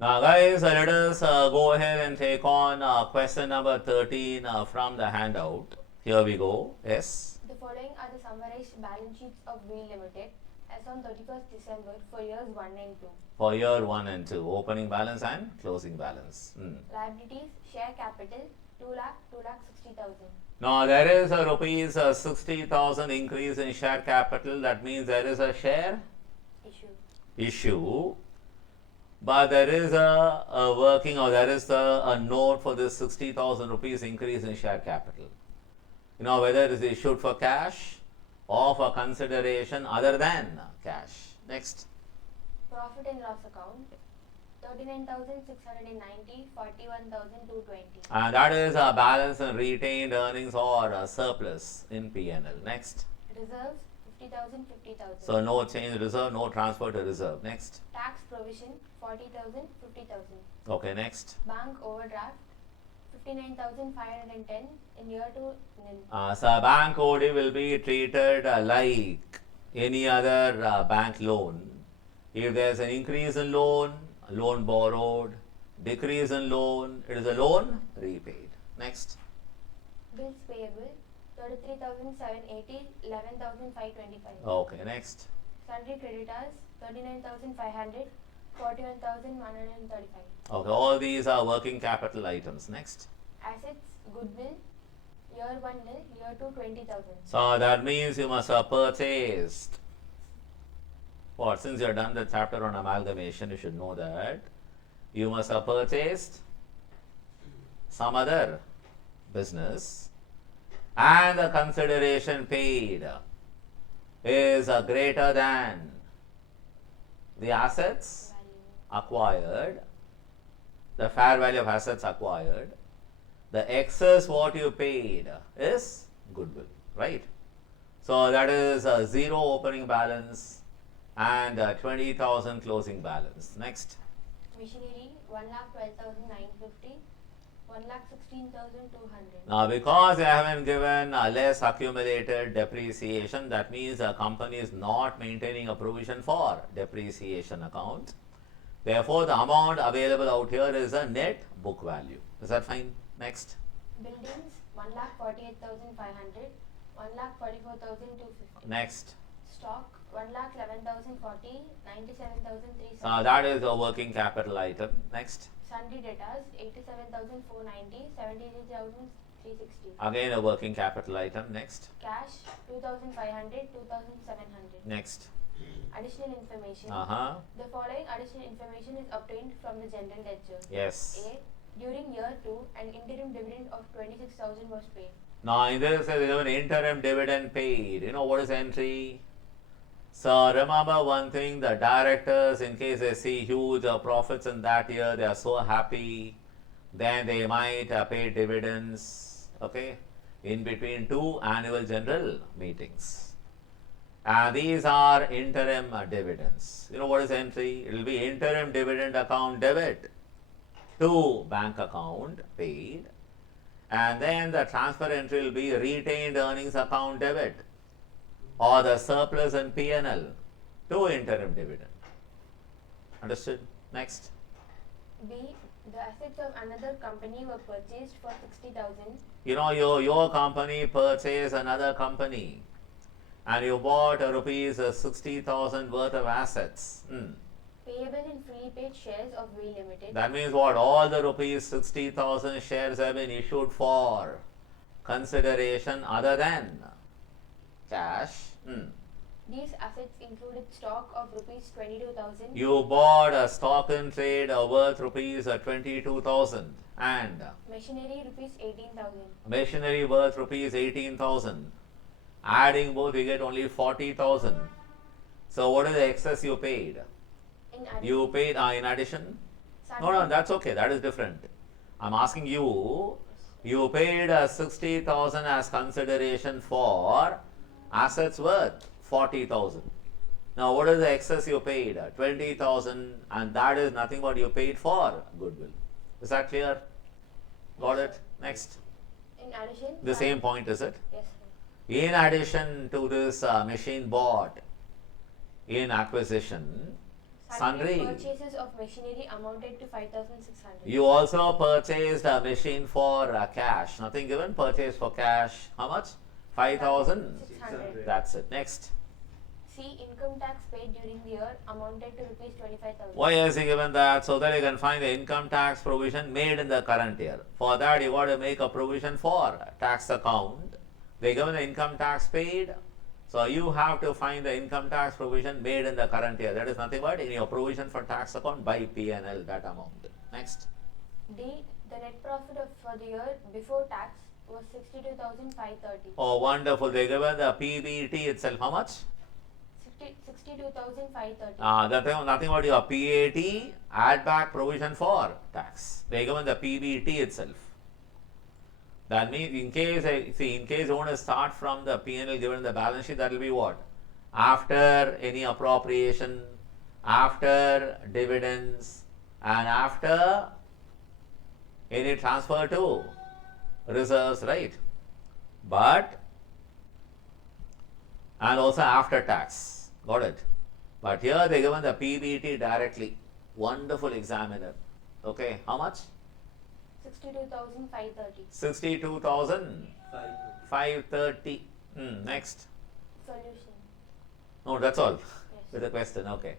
Now guys, let us go ahead and take on question number 13 from the handout. Here we go. Yes. The following are the summarized balance sheets of Wheel Limited as on 31st December for years 1 and 2. For year 1 and 2, opening balance and closing balance. Liabilities, share capital, 2 lakh, 2,60,000. Now there is a rupees 60,000 increase in share capital. That means there is a share issue. But there is a working, or there is a note for this 60,000 rupees increase in share capital. You know, whether it is issued for cash or for consideration other than cash. Next. Profit and loss account, 39,690, 41,220. And that is a balance in retained earnings or a surplus in P&L. Next. Reserves, 50,000, 50,000. So no change reserve, no transfer to reserve. Next. Tax provision, 40,000, 50,000. Okay, next. Bank overdraft, 59,510 in year 2 nil. So bank OD will be treated like any other bank loan. If there is an increase in loan borrowed, decrease in loan, it is a loan repaid. Next. Bills payable, 33,780, 11,525. Okay, next. Sundry creditors, 39,500, 41,135. Okay, all these are working capital items. Next. Assets, goodwill, year 1 nil, year 2 20,000. So that means you must have purchased. What? Since you have done the chapter on amalgamation, you should know that you must have purchased some other business, and the consideration paid is greater than the assets acquired, the fair value of assets acquired. The excess what you paid is goodwill, right? So that is a 0 opening balance and 20,000 closing balance. Next. Machinery, 1,12,950, 1,16,200. Now because they haven't given less accumulated depreciation, that means the company is not maintaining a provision for depreciation account. Therefore the amount available out here is a net book value. Is that fine? Next. Buildings, 1,48,500, 1,44,250. Next. Stock, 1,11,040, 97,370. That is a working capital item. Next. Sundry debtors, 87,490, 73,360. Again a working capital item. Next. Cash, 2,500, 2,700. Next. Additional information. The following additional information is obtained from the general ledger. Yes. A. During year 2, an interim dividend of 26,000 was paid. Now in this there is an interim dividend paid. You know what is entry? So remember one thing, the directors, in case they see huge profits in that year, they are so happy, then they might pay dividends, okay, in between 2 annual general meetings. And these are interim dividends. You know what is entry? It will be interim dividend account debit to bank account paid, and then the transfer entry will be retained earnings account debit or the surplus in P&L to interim dividend. Understood? Next. B. The assets of another company were purchased for 60,000. You know, your company purchased another company and you bought rupees 60,000 worth of assets. Payable in fully paid shares of Wheel Limited. That means what? All the rupees 60,000 shares have been issued for consideration other than cash. These assets included stock of rupees 22,000. You bought a stock in trade worth rupees 22,000 and machinery rupees 18,000. Machinery worth rupees 18,000. Adding both, you get only 40,000. So what is the excess you paid? You paid in addition? No, that's okay. That is different. I'm asking you. You paid 60,000 as consideration for assets worth 40,000. Now, what is the excess you paid? 20,000, and that is nothing but you paid for goodwill. Is that clear? Got it? Next. In addition, the same point, is it? Yes, sir. In addition to this machine bought in acquisition, Sundry. Purchases of machinery amounted to 5,600. You also purchased a machine for cash. Nothing given. Purchase for cash. How much? 5,600. That's it. Next. C. Income tax paid during the year amounted to rupees 25,000. Why has he given that? So that you can find the income tax provision made in the current year. For that, you got to make a provision for tax account. They given the income tax paid. So you have to find the income tax provision made in the current year. That is nothing but in your provision for tax account by P&L, that amount. Next. D. The net profit for the year before tax was 62,530. Oh, wonderful. They given the PBT itself. How much? 62,530. That nothing but your PAT, add back provision for tax. They given the PBT itself. That means in case you want to start from the P&L given in the balance sheet, that will be what? After any appropriation, after dividends, and after any transfer to reserves, right? But, and also after tax. Got it? But here they given the PBT directly. Wonderful examiner. Okay, how much? 62,530. 62,530. Next. Solution. No, that's all. Yes. With a question, okay.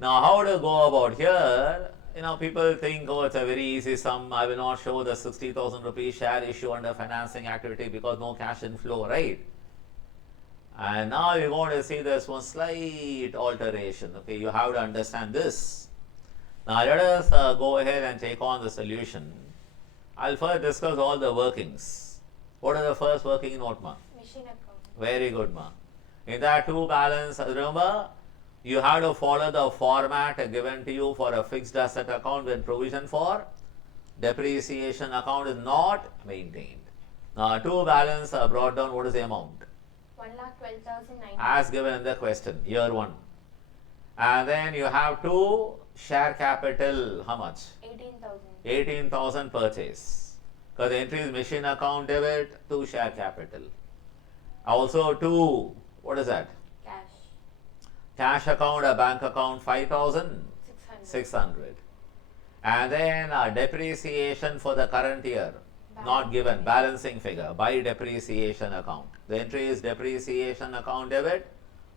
Now, how to go about here? People think, oh, it's a very easy sum. I will not show the 60,000 rupees share issue under financing activity because no cash inflow, right? And now you're going to see there's one slight alteration. Okay, you have to understand this. Now, let us go ahead and take on the solution. I'll first discuss all the workings. What are the first working note, ma? Machine account. Very good, ma. In that two balance, remember, you have to follow the format given to you for a fixed asset account when provision for depreciation account is not maintained. Now, two balance brought down, what is the amount? 1,12,900. As given in the question, year one. And then you have two share capital, how much? 18,000. 18,000 purchase. Because the entry is machine account debit, two share capital. Also two, what is that? Cash. Cash account, a bank account, 5,600. And then depreciation for the current year, not given, balancing figure, by depreciation account. The entry is depreciation account debit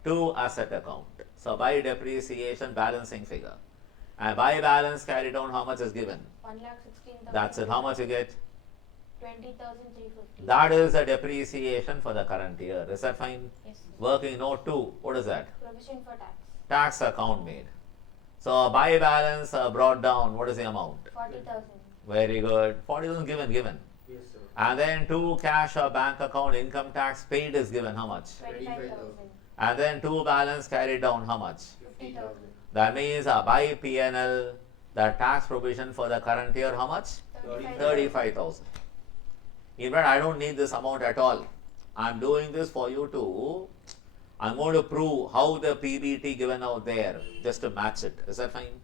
to asset account. So by depreciation balancing figure. And by balance carried down, how much is given? 1,16,000. That's it. How much you get? 20,350. That is the depreciation for the current year. Is that fine? Yes, sir. Working note 2. What is that? Provision for tax. Tax account made. So by balance brought down, what is the amount? 40,000. Very good. 40,000 given. Yes, sir. And then two cash or bank account income tax paid is given. How much? 25,000. And then two balance carried down. How much? 50,000. That means by P&L, the tax provision for the current year, how much? 35,000. In fact, I don't need this amount at all. I'm doing this for you to, I'm going to prove how the PBT given out there, just to match it. Is that fine?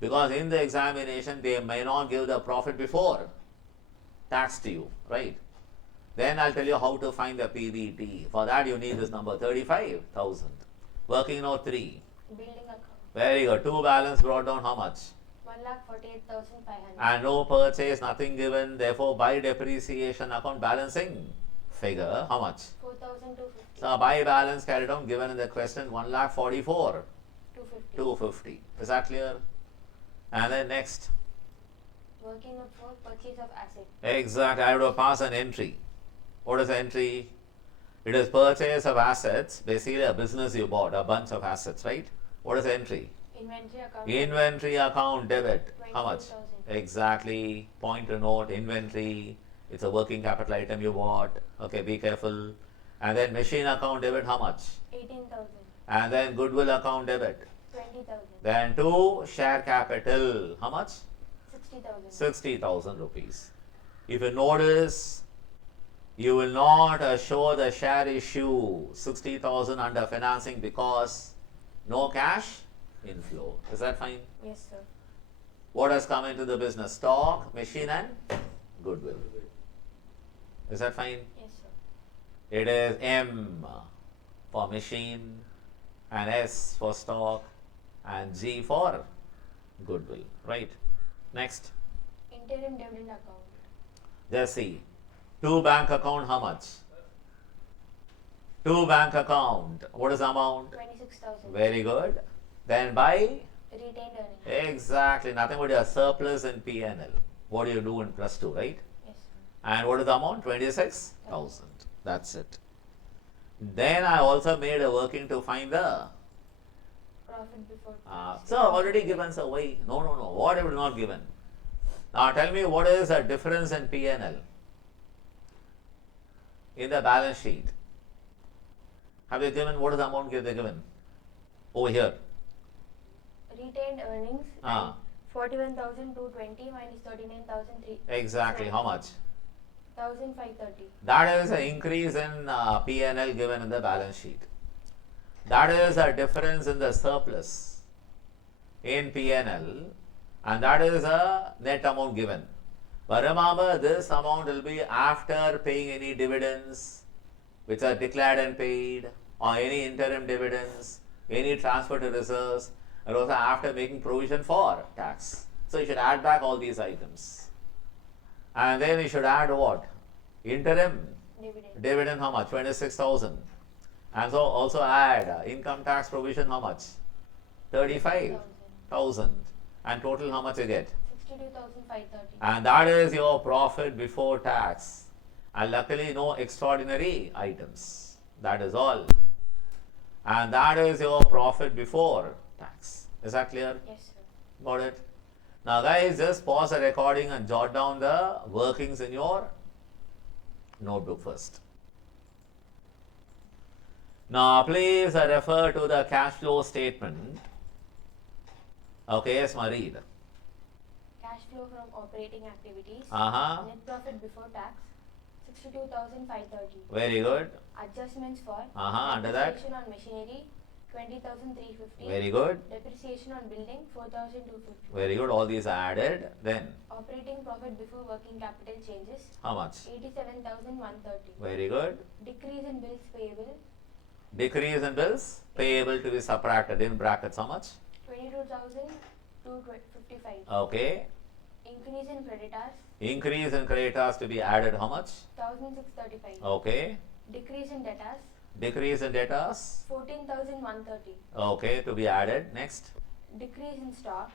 Because in the examination, they may not give the profit before tax to you, right? Then I'll tell you how to find the PBT. For that, you need this number, 35,000. Working note 3. Building account. Very good. Two balance brought down how much? 1,48,500. And no purchase, nothing given. Therefore, by depreciation account balancing figure, how much? 4,250. So, by balance carried on given in the question, 1,44,250. 250. Is that clear? And then next. Working note 4. Purchase of asset. Exactly. I have to pass an entry. What is the entry? It is purchase of assets. Basically, a business you bought, a bunch of assets, right? What is the entry? Inventory account. Inventory account debit. How much? 22,000. Exactly. Point to note, inventory. It's a working capital item you bought. Okay, be careful. And then machine account debit, how much? 18,000. And then goodwill account debit. 20,000. Then two share capital, how much? 60,000. 60,000 rupees. If you notice, you will not show the share issue 60,000 under financing because no cash inflow. Is that fine? Yes, sir. What has come into the business? Stock, machine and goodwill. Is that fine? Yes, sir. It is M for machine and S for stock and G for goodwill, right? Next, Interim dividend account. just see, 2 bank account, how much? 2 bank account, what is the amount? 26,000. Very good. Then by, Retained earnings. exactly, nothing but a surplus in P&L. What do you do in plus 2, right? Yes, sir. And what is the amount? 26,000. That's it. Then I also made a working to find the, Profit before tax. so already given, so why? No, what have you not given? Now tell me what is the difference in P&L in the balance sheet? Have they given, what is the amount they given? Over here. Retained earnings. Ah. 41,220 minus 39,300. Exactly, how much? 1,530. That is an increase in P&L given in the balance sheet. That is a difference in the surplus in P&L, and that is a net amount given. But remember, this amount will be after paying any dividends which are declared and paid, or any interim dividends, any transfer to reserves, and also after making provision for tax. So you should add back all these items. And then you should add what? Interim Dividend. dividend, how much? 26,000. And so also add income tax provision, how much? 35,000. And total, how much you get? 62,530. And that is your profit before tax. And luckily, no extraordinary items. That is all. And that is your profit before tax. Is that clear? Yes, sir. Got it? Now, guys, just pause the recording and jot down the workings in your notebook first. Now, please refer to the cash flow statement. Okay, yes, read. Cash flow from operating activities. Net profit before tax. 62,530. Very good. Adjustments for Under that. depreciation on machinery 20,350. Very good. Depreciation on building 4,250. Very good. All these are added. Then, Operating profit before working capital changes how much? 87,130. Very good. Decrease in bills payable Decrease in bills payable to be subtracted in brackets. How much? 22,255. Okay. Increase in creditors Increase in creditors to be added. How much? 1,635. Okay. Decrease in debtors Decrease in debtors. 14,130. Okay, to be added. Next. Decrease in stock.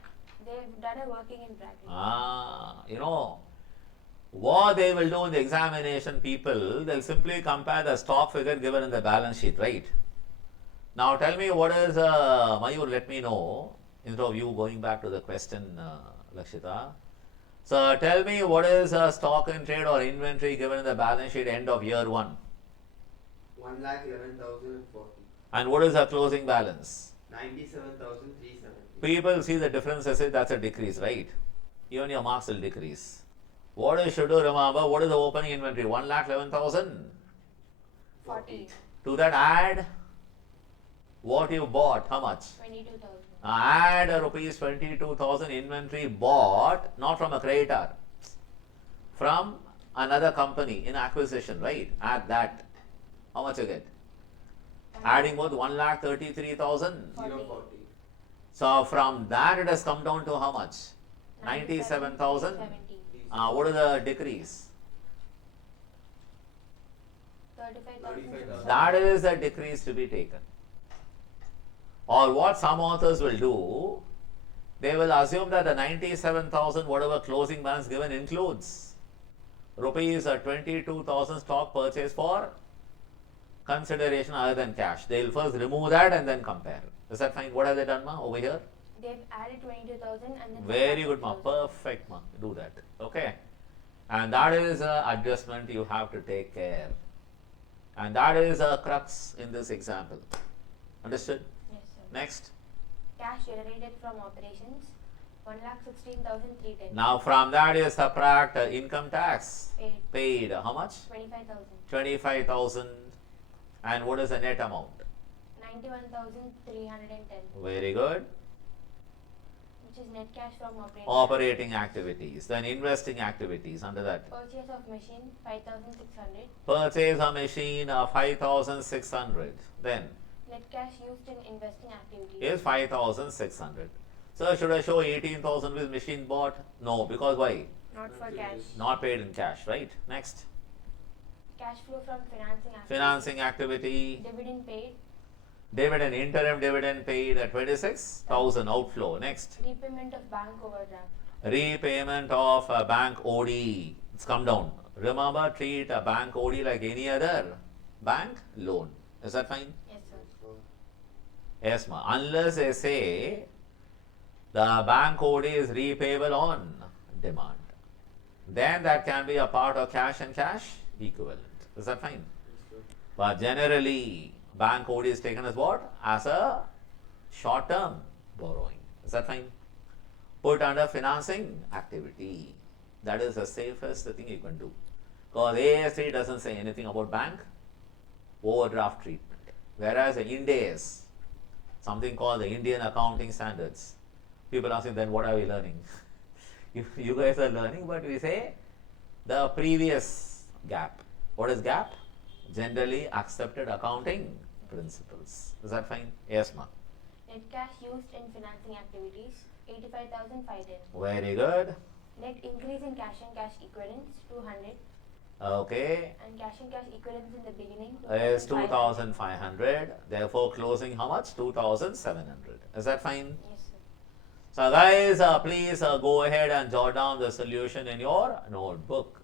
They've done a working in bracket. What they will do in the examination, people, they'll simply compare the stock figure given in the balance sheet, right? Now tell me what is, Mayur, let me know, instead of you going back to the question, Lakshita. So tell me what is stock in trade or inventory given in the balance sheet end of year 1? 1,11,040. And what is the closing balance? 97,370. People see the difference, they say that's a decrease, right? Even your marks will decrease. What you should do, remember, what is the opening inventory? 1,11,000. 40. To that add what you bought, how much? 22,000. Add rupees 22,000 inventory bought, not from a creditor, from another company in acquisition, right? Add that. How much you get? Adding both 1,33,000. 040. So from that it has come down to how much? 97,000. 70. What is the decrease? 35,000. That is the decrease to be taken. Or what some authors will do, they will assume that the 97,000 whatever closing balance given includes rupees 22,000 stock purchase for consideration other than cash. They will first remove that and then compare. Is that fine? What have they done, ma, over here? They've added 22,000 and then. Very good, ma. Perfect, ma. Do that. Okay. And that is an adjustment you have to take care. And that is a crux in this example. Understood? Yes, sir. Next. Cash generated from operations 1,16,310. Now from that you subtract income tax Paid paid. How much? 25,000. 25,000. And what is the net amount? 91,310. Very good. Which is net cash from operating. Operating activities. Then investing activities under that. Purchase of machine 5,600. Purchase a machine of 5,600. Then Net cash used in investing activities. is 5,600. So should I show 18,000 with machine bought? No, because why? Not for cash. Not paid in cash, right? Next. Cash flow from financing activities. Financing activity. Dividend paid. Dividend, interim dividend paid at 26,000 outflow. Next. Repayment of bank overdraft. Repayment of a bank OD. It's come down. Remember, treat a bank OD like any other bank loan. Is that fine? Yes, sir. Yes, ma. Unless they say the bank OD is repayable on demand, then that can be a part of cash and cash equivalent. Is that fine? But generally, bank OD is taken as what? As a short-term borrowing. Is that fine? Put under financing activity. That is the safest thing you can do. Because AS-3 doesn't say anything about bank overdraft treatment. Whereas in Ind AS, something called the Indian Accounting Standards, people asking then what are we learning? you guys are learning, but we say the previous gap. What is gap? Generally accepted accounting principles. Is that fine? Yes, ma'am. Net cash used in financing activities. 85,510. Very good. Net increase in cash and cash equivalents. 200. Okay. And cash and cash equivalents in the beginning. Is 2,500. Therefore, closing how much? 2,700. Is that fine? Yes, sir. So guys, please go ahead and jot down the solution in your notebook.